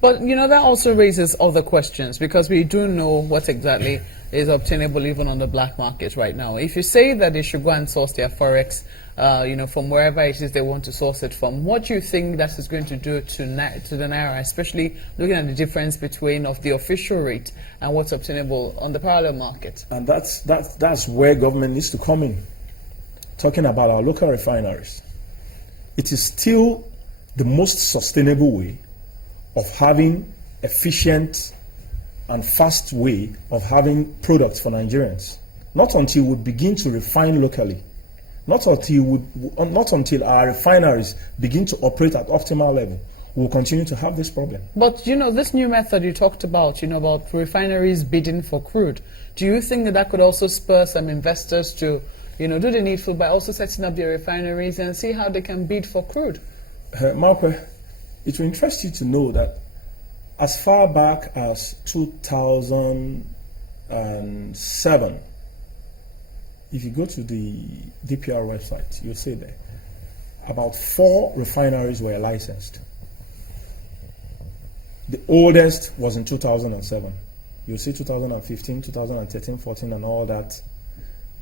But, that also raises other questions, because we do know what exactly is obtainable even on the black market right now. If you say that they should go and source their forex, from wherever it is they want to source it from, what do you think that is going to do to the naira, especially looking at the difference between of the official rate and what's obtainable on the parallel market? And that's where government needs to come in, talking about our local refineries. It is still the most sustainable way of having efficient and fast way of having products for Nigerians. Not until we begin to refine locally, not until our refineries begin to operate at optimal level, we'll continue to have this problem. But this new method you talked about, about refineries bidding for crude, do you think that could also spur some investors to, do the needful by also setting up their refineries and see how they can bid for crude? Marpe, it will interest you to know that as far back as 2007, if you go to the DPR website, you'll see there, about 4 refineries were licensed. The oldest was in 2007. You'll see 2015, 2013, 14, and all that.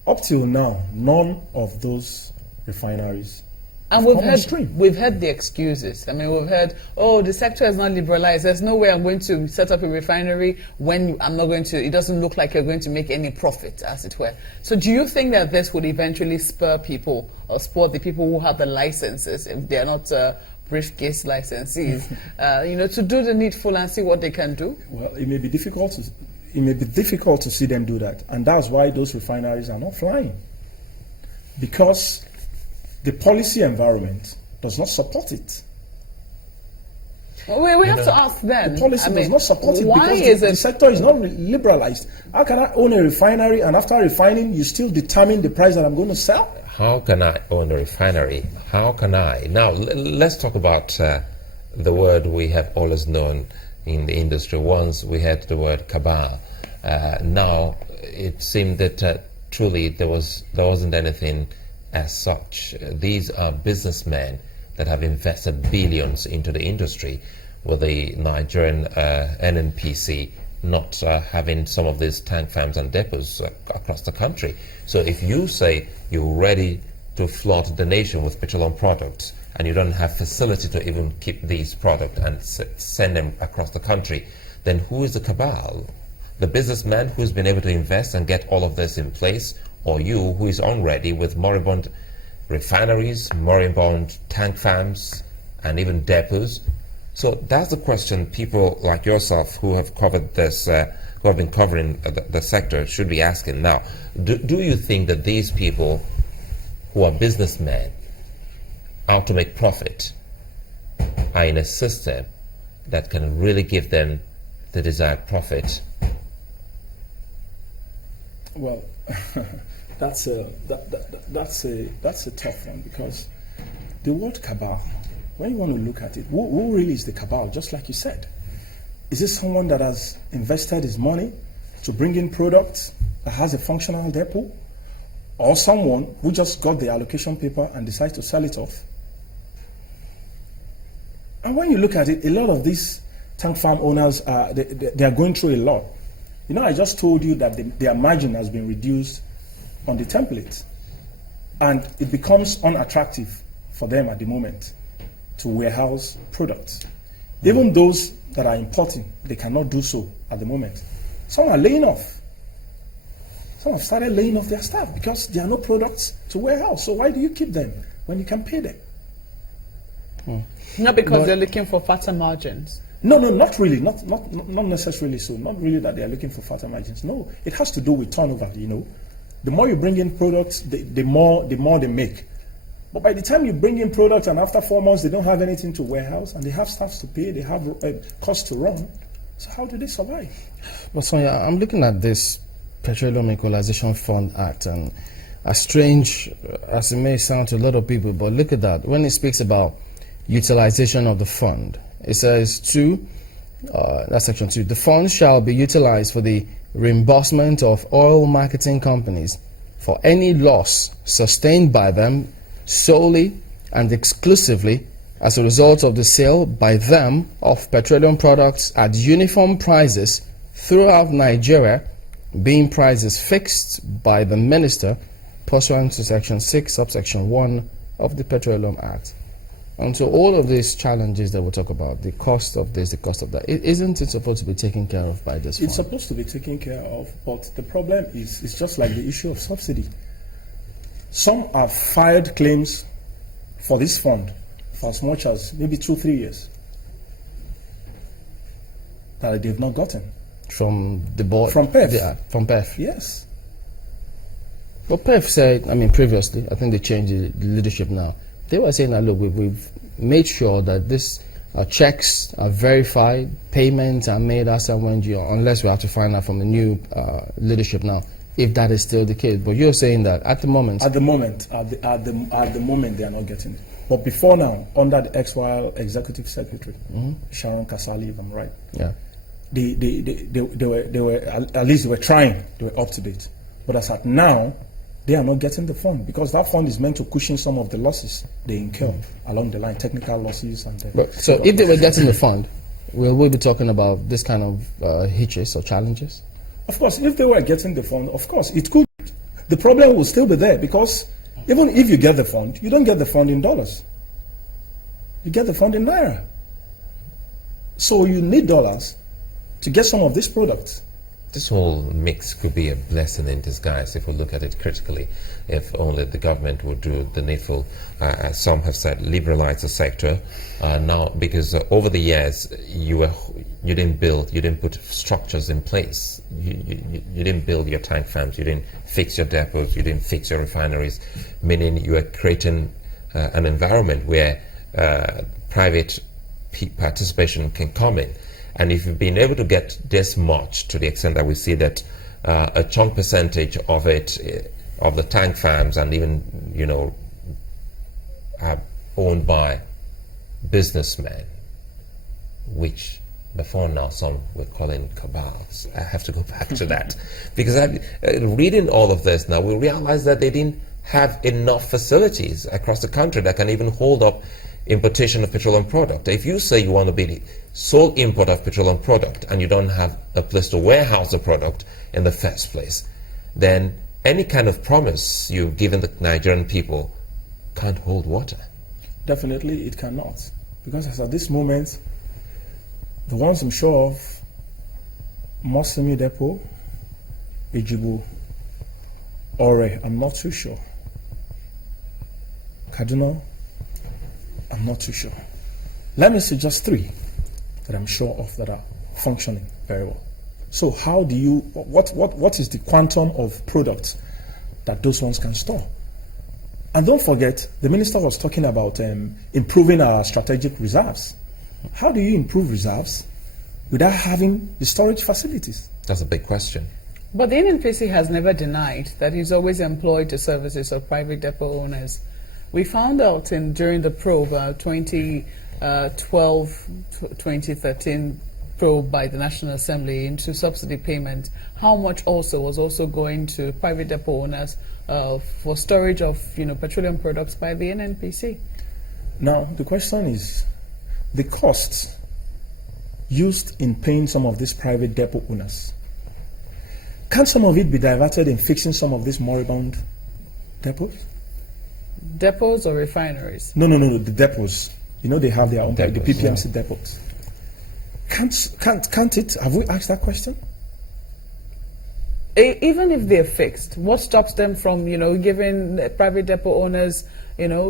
Up till now, none of those refineries. And we've heard the excuses. I mean, we've heard, the sector is not liberalized. There's no way I'm going to set up a refinery when I'm not going to, it doesn't look like you're going to make any profit, as it were. So do you think that this would eventually spur people, or spur the people who have the licenses, if they're not briefcase licensees, to do the needful and see what they can do? Well, it may be difficult to see them do that. And that's why those refineries are not flying. Because the policy environment does not support it. Well, we have to ask them. The policy does not support it because the sector is not liberalized. How can I own a refinery and after refining, you still determine the price that I'm going to sell? How can I own a refinery? How can I? Now, let's talk about the word we have always known in the industry. Once we had the word cabal. Now, it seemed that truly there wasn't anything as such. These are businessmen that have invested billions into the industry, with the Nigerian NNPC not having some of these tank farms and depots across the country. So if you say you're ready to flood the nation with petroleum products and you don't have facility to even keep these products and send them across the country, then who is the cabal? The businessman who's been able to invest and get all of this in place, or you who is unready with moribund refineries, moribund tank farms, and even depots? So that's the question people like yourself who have covered this, who have been covering the sector, should be asking now. Do you think that these people who are businessmen out to make profit are in a system that can really give them the desired profit? Well, that's a tough one, because the word cabal, when you want to look at it, who really is the cabal? Just like you said, is this someone that has invested his money to bring in products that has a functional depot, or someone who just got the allocation paper and decides to sell it off? And when you look at it, a lot of these tank farm owners they are going through a lot. I just told you that their margin has been reduced on the template, and it becomes unattractive for them at the moment to warehouse products. Even those that are importing, they cannot do so at the moment. Some are laying off. Some have started laying off their staff because there are no products to warehouse. So why do you keep them when you can pay them? Not because they're looking for fatter margins. No, not really. Not necessarily so. Not really that they are looking for fatter margins. No, it has to do with turnover. The more you bring in products, the more they make. But by the time you bring in products and after 4 months they don't have anything to warehouse and they have staffs to pay, they have costs to run. So how do they survive? But Sonia, I'm looking at this Petroleum Equalization Fund Act, and as strange as it may sound to a lot of people, but look at that. When it speaks about utilization of the fund, it says that's section 2, the fund shall be utilized for the reimbursement of oil marketing companies for any loss sustained by them solely and exclusively as a result of the sale by them of petroleum products at uniform prices throughout Nigeria, being prices fixed by the minister pursuant to Section 6, subsection 1 of the Petroleum Act. And so all of these challenges that we talk about, the cost of this, the cost of that, isn't it supposed to be taken care of by this fund? It's supposed to be taken care of, but the problem is, it's just like the issue of subsidy. Some have filed claims for this fund for as much as maybe 2-3 years that they've not gotten. From the board? From PEF. From PEF? Yes. But PEF said, I mean, previously, I think they changed the leadership now. They were saying that, look, we've made sure that this checks are verified, payments are made as and when due, unless we have to find out from the new leadership now, if that is still the case. But you're saying that at the moment... At the moment, they are not getting it. But before now, under the ex-while Executive Secretary, Sharon Kasali, if I'm right, yeah, they were at least they were trying, they were up to date. But as at now, they are not getting the fund because that fund is meant to cushion some of the losses they incur along the line, technical losses and. So if they were getting the fund, will we be talking about this kind of hitches or challenges? Of course, if they were getting the fund, of course it could. The problem will still be there because even if you get the fund, you don't get the fund in dollars. You get the fund in naira. So you need dollars to get some of these products. This whole mix could be a blessing in disguise if we look at it critically, if only the government would do the needful, as some have said, liberalize the sector. Now, because over the years, you didn't put structures in place. You didn't build your tank farms, you didn't fix your depots, you didn't fix your refineries, meaning you are creating an environment where private participation can come in. And if you've been able to get this much, to the extent that we see that a chunk percentage of it, of the tank farms and even, are owned by businessmen, which before now some were calling cabals. I have to go back to that. Because reading all of this now, we realize that they didn't have enough facilities across the country that can even hold up importation of petroleum product. If you say you want to be the sole importer of petroleum product and you don't have a place to warehouse the product in the first place, then any kind of promise you've given the Nigerian people can't hold water. Definitely it cannot. Because as at this moment, the ones I'm sure of, Mosimi Depot, Ejibo, Ore, I'm not too sure. Kaduna, I'm not too sure. Let me suggest 3 that I'm sure of that are functioning very well. So how do you, what is the quantum of products that those ones can store? And don't forget, the minister was talking about improving our strategic reserves. How do you improve reserves without having the storage facilities? That's a big question. But the NNPC has never denied that he's always employed the services of private depot owners. We found out during the probe, 2012-2013 probe by the National Assembly into subsidy payment, how much also was also going to private depot owners for storage of petroleum products by the NNPC. Now the question is, the costs used in paying some of these private depot owners, can some of it be diverted in fixing some of these moribund depots? Depots or refineries? No, the depots. They have their own, the PPMC depots. Can't it? Have we asked that question? Even if they're fixed, what stops them from, giving private depot owners,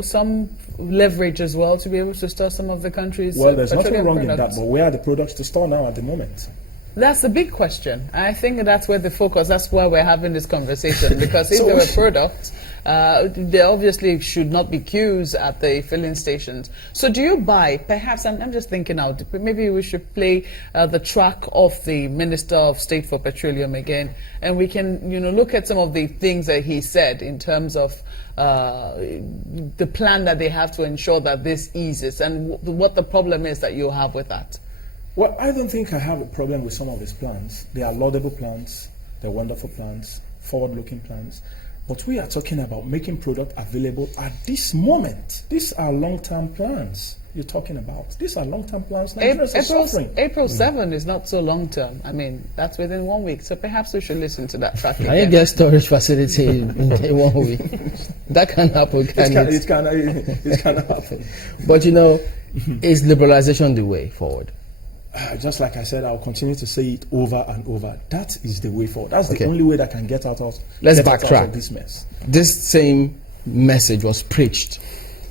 some leverage as well to be able to store some of the country's Well, there's nothing wrong products? in that, but where are the products to store now at the moment? That's the big question. I think that's where the focus, that's why we're having this conversation, because if there were products, there obviously should not be queues at the filling stations. So do you buy, perhaps, I'm just thinking out, maybe we should play the track of the Minister of State for Petroleum again, and we can, look at some of the things that he said in terms of the plan that they have to ensure that this eases, and what the problem is that you have with that. Well, I don't think I have a problem with some of his plans. They are laudable plans, they're wonderful plans, forward-looking plans. But we are talking about making product available at this moment. These are long-term plans you're talking about. These are long-term plans. Nigerians are suffering. April 7 is not so long term. I mean, that's within 1 week. So perhaps we should listen to that track Can you again. get storage facility in 1 week? That can happen, can it? It can happen. But you know, is liberalization the way forward? Just like I said, I'll continue to say it over and over. That is the way forward. That's Okay. the only way that can get out of Let's get us out backtrack. of this mess. This same message was preached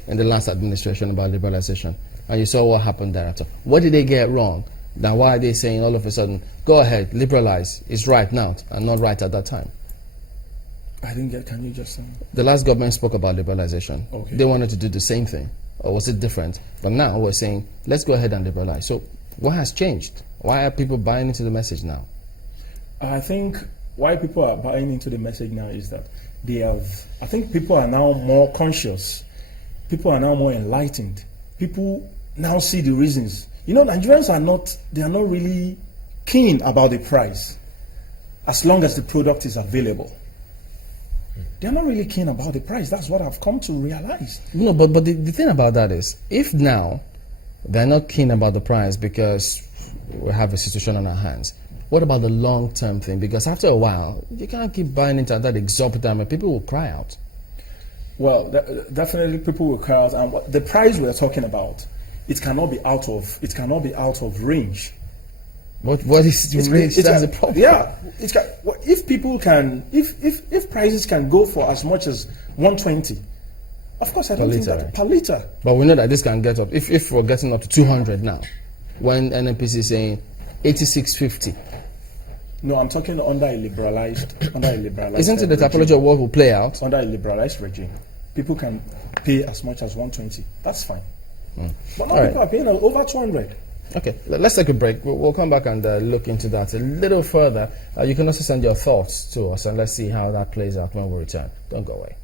in the last administration about liberalization, and you saw what happened thereafter. What did they get wrong? Now, why are they saying all of a sudden, go ahead, liberalize? It's right now and not right at that time? I didn't get. Can you just? The last government spoke about liberalization. Okay. They wanted to do the same thing, or was it different? But now we're saying, let's go ahead and liberalize. So, what has changed? Why are people buying into the message now? I think why people are buying into the message now is that they have. I think people are now more conscious. People are now more enlightened. People now see the reasons. You know, Nigerians are not. They are not really keen about the price, as long as the product is available. They're not really keen about the price. That's what I've come to realize. No, but the thing about that is, if now they're not keen about the price because we have a situation on our hands, what about the long-term thing? Because after a while, you can't keep buying into that exorbitant and people will cry out. Well, definitely people will cry out, and the price we're talking about, it cannot be out of range. What is the range? That's the problem. Yeah, if people can, if prices can go for as much as 120, of course I don't think that per liter. But we know that this can get up. If we're getting up to 200 now, when NNPC is saying 86.50. No, I'm talking under a liberalized. Isn't it the typology of what will play out? Under a liberalized regime, people can pay as much as 120. That's fine. But now people are paying over 200. Okay, let's take a break. We'll come back and look into that a little further. You can also send your thoughts to us, and let's see how that plays out when we return. Don't go away.